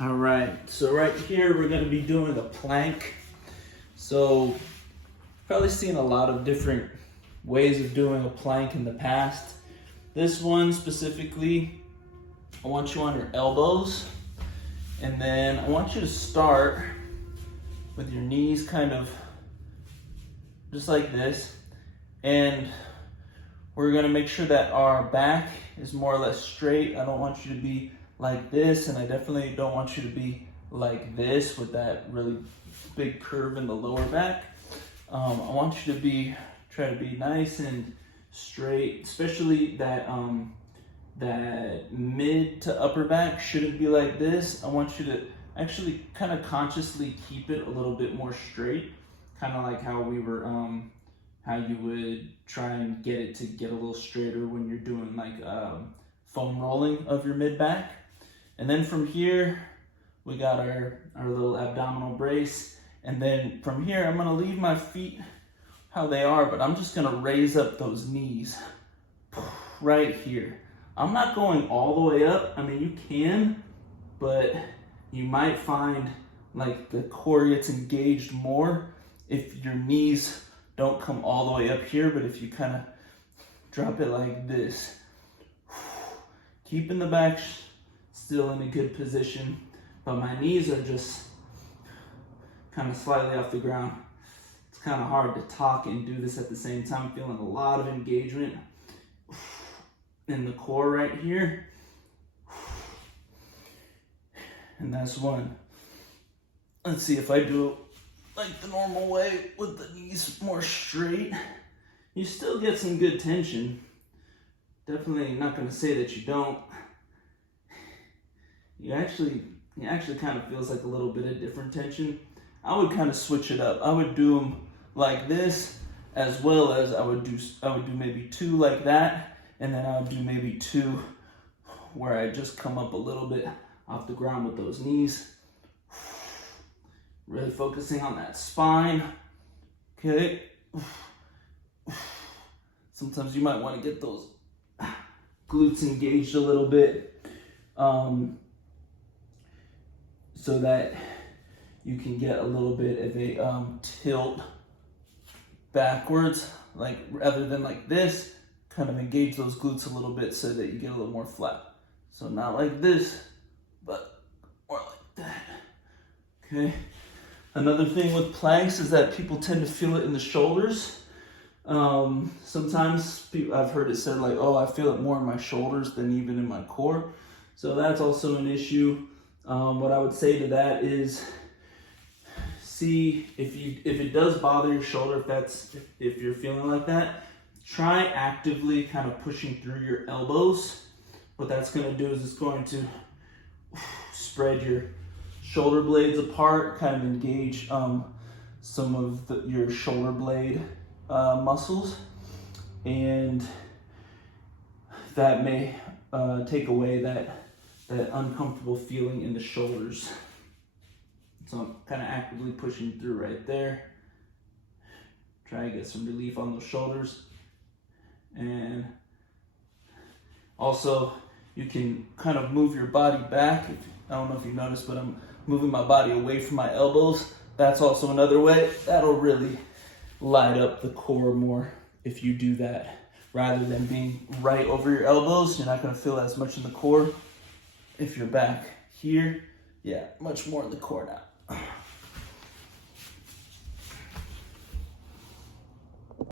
All right, so right here we're gonna be doing a plank. So probably seen a lot of different ways of doing a plank in the past. This one specifically, I want you on your elbows, and then I want you to start with your knees kind of just like this, and we're gonna make sure that our back is more or less straight. I don't want you to be like this, and I definitely don't want you to be like this with that really big curve in the lower back. I want you to try to be nice and straight, especially that that mid to upper back shouldn't be like this. I want you to actually kind of consciously keep it a little bit more straight, kind of like how we were how you would try and get it to get a little straighter when you're doing like foam rolling of your mid back. And then from here, we got our little abdominal brace. And then from here, I'm gonna leave my feet how they are, but I'm just gonna raise up those knees right here. I'm not going all the way up. I mean, you can, but you might find like the core gets engaged more if your knees don't come all the way up here, but if you kind of drop it like this, keeping the back still in a good position, but my knees are just kind of slightly off the ground. It's kind of hard to talk and do this at the same time. I'm feeling a lot of engagement in the core right here. And that's one. Let's see if I do it like the normal way with the knees more straight. You still get some good tension. Definitely not going to say that you don't. You actually kind of feels like a little bit of different tension. I would kind of switch it up. I would do them like this, as well as I would do maybe two like that, and then I would do maybe two where I just come up a little bit off the ground with those knees. Really focusing on that spine. Okay. Sometimes you might want to get those glutes engaged a little bit, so that you can get a little bit of a tilt backwards, like rather than like this, kind of engage those glutes a little bit so that you get a little more flat. So not like this, but more like that. Okay. Another thing with planks is that people tend to feel it in the shoulders. Sometimes I've heard it said like, oh, I feel it more in my shoulders than even in my core. So that's also an issue. What I would say to that is, see if it does bother your shoulder, if you're feeling like that, try actively kind of pushing through your elbows. What that's going to do is it's going to spread your shoulder blades apart, kind of engage some of your shoulder blade muscles, and that may take away that uncomfortable feeling in the shoulders. So I'm kind of actively pushing through right there. Try to get some relief on those shoulders. And also you can kind of move your body back. I don't know if you noticed, but I'm moving my body away from my elbows. That's also another way. That'll really light up the core more if you do that. Rather than being right over your elbows, you're not going to feel as much in the core. If you're back here, yeah, much more in the core now.